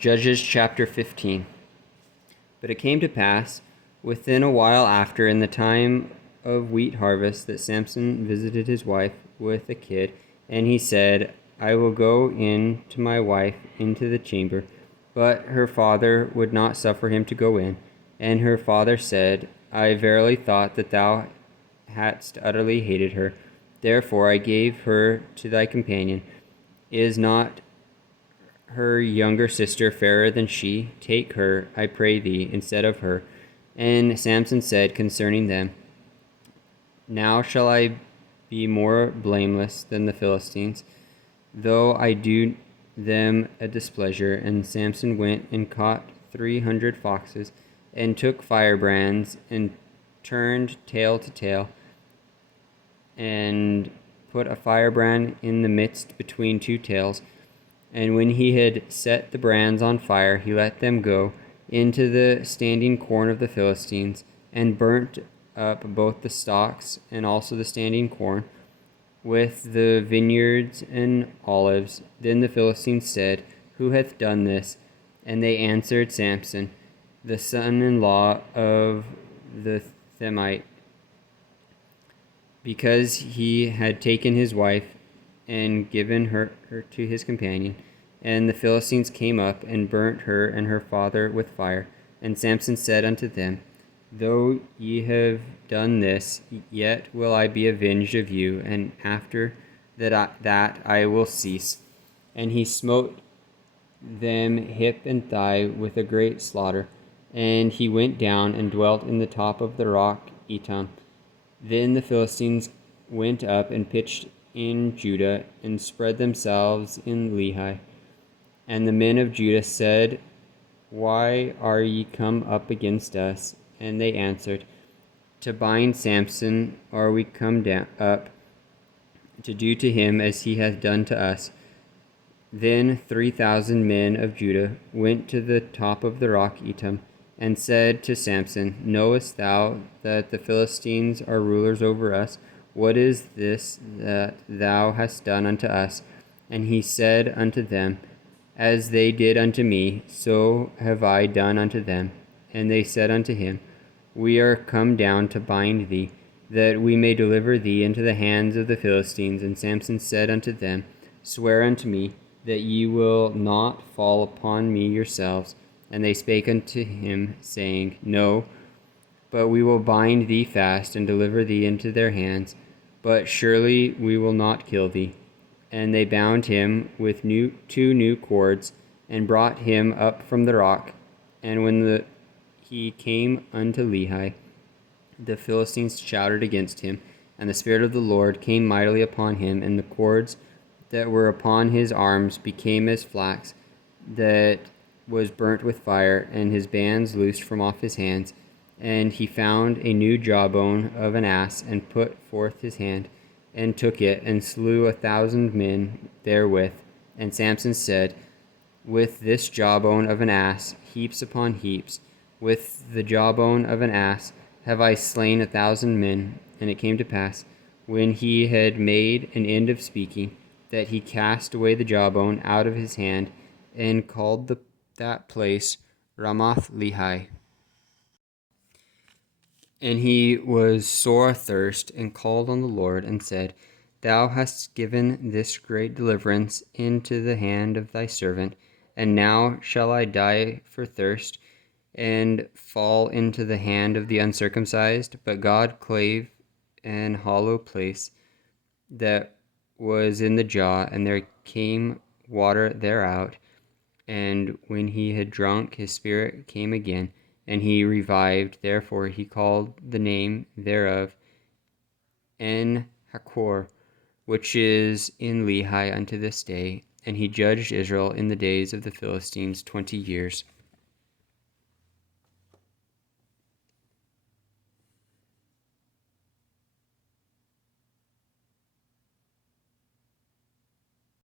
Judges chapter 15. But it came to pass, within a while after, in the time of wheat harvest, that Samson visited his wife with a kid, and he said, I will go in to my wife into the chamber. But her father would not suffer him to go in. And her father said, I verily thought that thou hadst utterly hated her. Therefore I gave her to thy companion. Is not her younger sister fairer than she? Take her, I pray thee, instead of her. And Samson said concerning them, Now shall I be more blameless than the Philistines, though I do them a displeasure. And Samson went and caught 300 foxes, and took firebrands, and turned tail to tail, and put a firebrand in the midst between two tails. And when he had set the brands on fire, he let them go into the standing corn of the Philistines, and burnt up both the stalks and also the standing corn, with the vineyards and olives. Then the Philistines said, Who hath done this? And they answered, Samson, the son-in-law of the Themite, because he had taken his wife and given her to his companion. And the Philistines came up and burnt her and her father with fire. And Samson said unto them, Though ye have done this, yet will I be avenged of you, and after that I will cease. And he smote them hip and thigh with a great slaughter. And he went down and dwelt in the top of the rock Etam. Then the Philistines went up and pitched in Judah, and spread themselves in Lehi. And the men of Judah said, Why are ye come up against us? And they answered, To bind Samson are we come down up, to do to him as he hath done to us. Then 3,000 men of Judah went to the top of the rock Etam, and said to Samson, Knowest thou that the Philistines are rulers over us? What is this that thou hast done unto us? And he said unto them, As they did unto me, so have I done unto them. And they said unto him, We are come down to bind thee, that we may deliver thee into the hands of the Philistines. And Samson said unto them, Swear unto me that ye will not fall upon me yourselves. And they spake unto him, saying, No, but we will bind thee fast, and deliver thee into their hands, but surely we will not kill thee. And they bound him with two new cords, and brought him up from the rock. And when he came unto Lehi, the Philistines shouted against him, and the Spirit of the Lord came mightily upon him, and the cords that were upon his arms became as flax that was burnt with fire, and his bands loosed from off his hands. And he found a new jawbone of an ass, and put forth his hand, and took it, and slew 1,000 men therewith. And Samson said, With this jawbone of an ass, heaps upon heaps, with the jawbone of an ass, have I slain 1,000 men. And it came to pass, when he had made an end of speaking, that he cast away the jawbone out of his hand, and called that place Ramath Lehi. And he was sore athirst, and called on the Lord, and said, Thou hast given this great deliverance into the hand of thy servant, and now shall I die for thirst, and fall into the hand of the uncircumcised? But God clave an hollow place that was in the jaw, and there came water thereout. And when he had drunk, his spirit came again, and he revived. Therefore he called the name thereof En-Hakkore, which is in Lehi unto this day. And he judged Israel in the days of the Philistines 20 years.